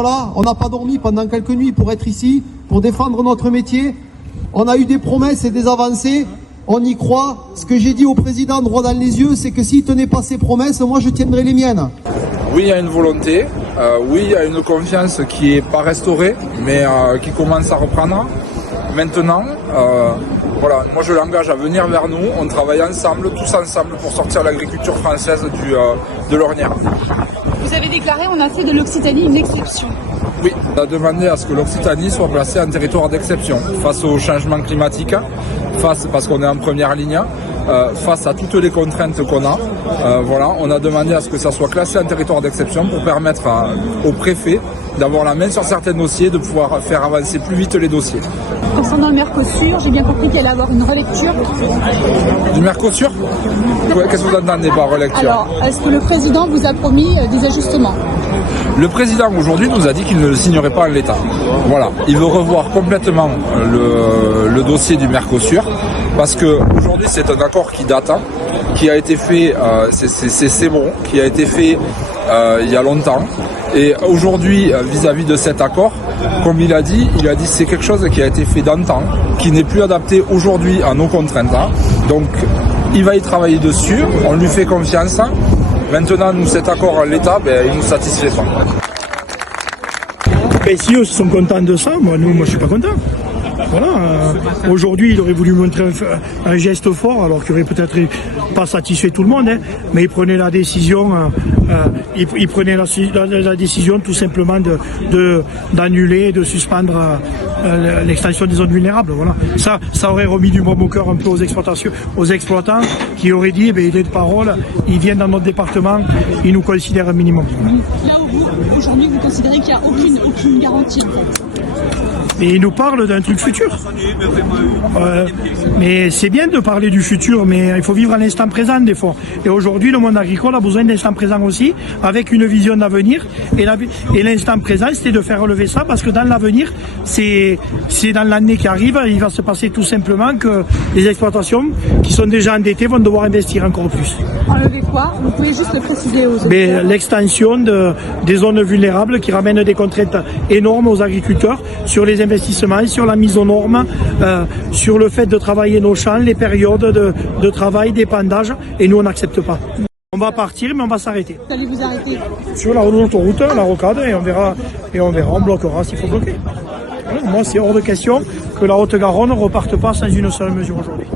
Voilà, on n'a pas dormi pendant quelques nuits pour être ici, pour défendre notre métier. On a eu des promesses et des avancées. On y croit. Ce que j'ai dit au président droit dans les yeux, c'est que s'il tenait pas ses promesses, moi je tiendrai les miennes. Oui, il y a une volonté. Oui, il y a une confiance qui n'est pas restaurée, mais qui commence à reprendre. Maintenant, voilà, moi je l'engage à venir vers nous. On travaille ensemble, tous ensemble, pour sortir l'agriculture française de l'ornière. Vous avez déclaré on a fait de l'Occitanie une exception. Oui, on a demandé à ce que l'Occitanie soit placée en territoire d'exception face au changement climatique, parce qu'on est en première ligne, face à toutes les contraintes qu'on a. Voilà, on a demandé à ce que ça soit classé en territoire d'exception pour permettre au préfet d'avoir la main sur certains dossiers, de pouvoir faire avancer plus vite les dossiers. Concernant le Mercosur, j'ai bien compris qu'il allait avoir une relecture. Du Mercosur ? Qu'est-ce que vous entendez par relecture ? Alors, est-ce que le président vous a promis des ajustements ? Le président aujourd'hui nous a dit qu'il ne le signerait pas en l'état. Voilà, il veut revoir complètement le dossier du Mercosur, parce que aujourd'hui c'est un accord qui date, qui a été fait, c'est bon, qui a été fait il y a longtemps. Et aujourd'hui, vis-à-vis de cet accord, comme il a dit c'est quelque chose qui a été fait d'antan, qui n'est plus adapté aujourd'hui à nos contraintes. Donc il va y travailler dessus, on lui fait confiance. Maintenant, nous, cet accord en l'état, il ne nous satisfait pas. Et si eux sont contents de ça, moi je ne suis pas content. Voilà. Aujourd'hui, il aurait voulu montrer un geste fort, alors qu'il aurait peut-être pas satisfait tout le monde, mais il prenait la décision, il prenait la décision tout simplement d'annuler, de suspendre l'extension des zones vulnérables. Voilà. Ça aurait remis du baume au cœur un peu aux exploitants qui auraient dit, il est de parole, ils viennent dans notre département, ils nous considèrent un minimum. Là où aujourd'hui vous considérez qu'il n'y a aucune garantie. Et il nous parle d'un truc futur. Mais c'est bien de parler du futur, mais il faut vivre à l'instant présent des fois. Et aujourd'hui, le monde agricole a besoin d'instant présent aussi, avec une vision d'avenir. Et l'instant présent, c'était de faire relever ça, parce que dans l'avenir, c'est dans l'année qui arrive, il va se passer tout simplement que les exploitations qui sont déjà endettées vont devoir investir encore plus. Enlever quoi? Vous pouvez juste le préciser aux auditeurs. L'extension des zones vulnérables qui ramènent des contraintes énormes aux agriculteurs sur les investissements, sur la mise aux normes, sur le fait de travailler nos champs, les périodes de travail, d'épandage, et nous on n'accepte pas. On va partir, mais on va s'arrêter. Vous allez vous arrêter sur la autoroute, la rocade, et on bloquera s'il faut bloquer. Voilà, moi c'est hors de question que la Haute-Garonne ne reparte pas sans une seule mesure aujourd'hui.